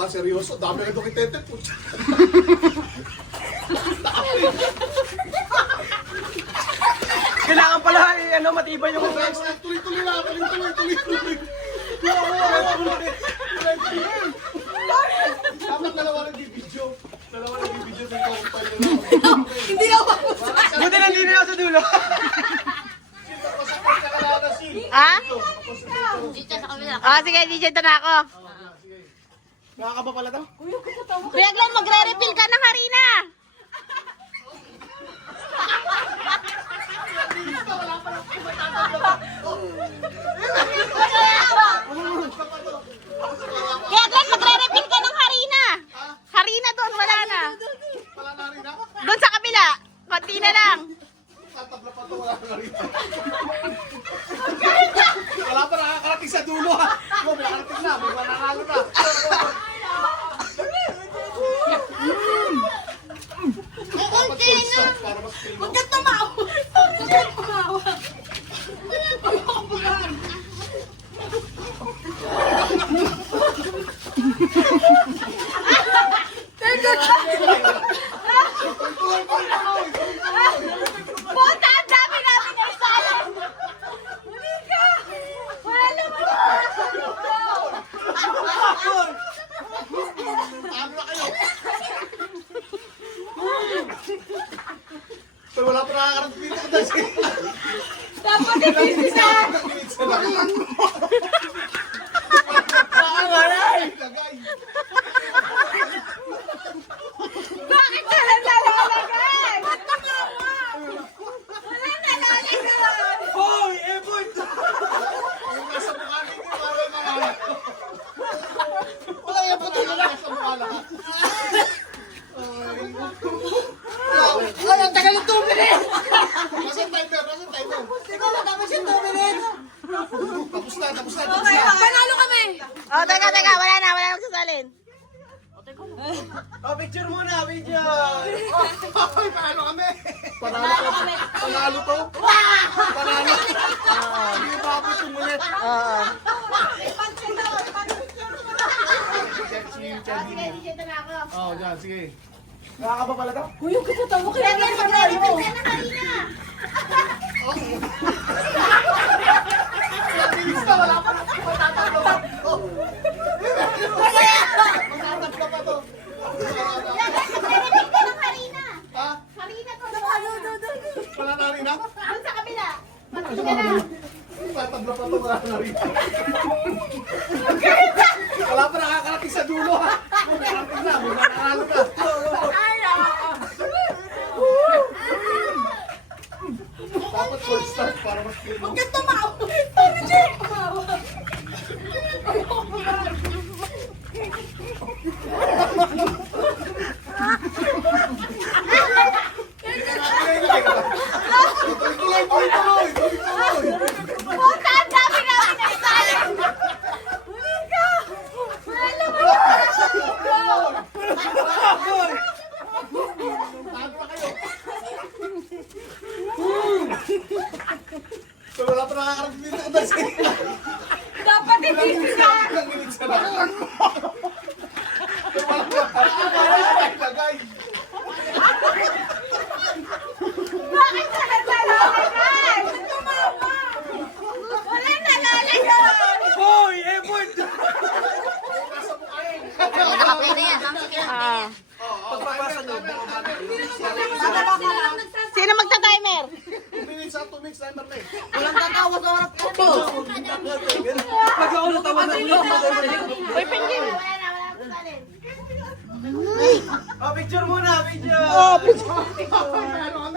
pa, seryoso. Dami ka dokitete. Kailangan pala, matibay yung Tuloy-tuloy lang. Tuloy-tuloy. Dapat dalawa nagbibidyo. Dalawa nagbibidyo sa ikaw. Hindi na ako. Buti nandito ako sa dulo. Ha? Ah, sige, DJ ito na ako. Nakakaba pala to? Kuya Glenn, magre-refill ka ng harina. Kuya Glenn, magre-refill ka ng harina. Harina doon, wala na. Wala na rin ako. Doon sa kabila, konti na lang. Tatabla pa ito, wala na rin. Wala pa nakakarating sa dulo ha. May nakarating na, may mananalo na. Dapat full stop para mas film. Huwag ka tumawa. Huwag ka tumawa. Puta, ang dami namin na isalan. Huli ka. Wala naman. Ano na kayo? Pero wala pa nakakarating dito kasi. Dapat ibigisa. Lagay. Bakit ka lang nalalagay? Ba't tumawa? Wala nalalagay. Hoy, effort! Yung nasa mukha nito, wala mga. Wala yung puto na lang sa mukha lahat. Ay, ang tagal ng 2 minutes. Nasaan timer? Nasaan timer? Ikaw matapos yung 2 minutes. Tapos na. Okay, panalo kami. Oh, teka, wala na magsasalin. Oh, picture muna, video! Ay, paano kami? Panalo to? Panalo. Hindi ba ako sumulit? Oo. Oh, dyan, sige. Nakakaba pala to? Uy, yung kapatawa kaya nga panalo. Bilis na, wala pa na. Matatabla pa. Matatabla pa to. Ha? Wala na rin ha? Tatabla pa to, wala na rin. Wala pa nakakarating sa dulo ha. Nakarating na, may mananalo na. Dapat full stop para mas film. Huwag ka tumawa. Parang siya tumawa. Tuloy. Puta, ang dami namin na isalan. Huli ka. Wala naman. Tahan pa kayo. So, wala pa nakakarating dito kasi. Dapat ibigisa. Ilang minutes na lang. Lagay. Bakit ka naglalagay? Tumawa. Wala nalalagay. Hoy, effort! Nasa mukha yun. Ah. Pagpapasa doon. Sino magta-timer? 2 minutes ha, 2 minutes timer na eh. Walang tatawa sa harap ko. Pag ako natawa na ulo, Uy, penguin. oh, picture muna, video! Oh, picture. Ano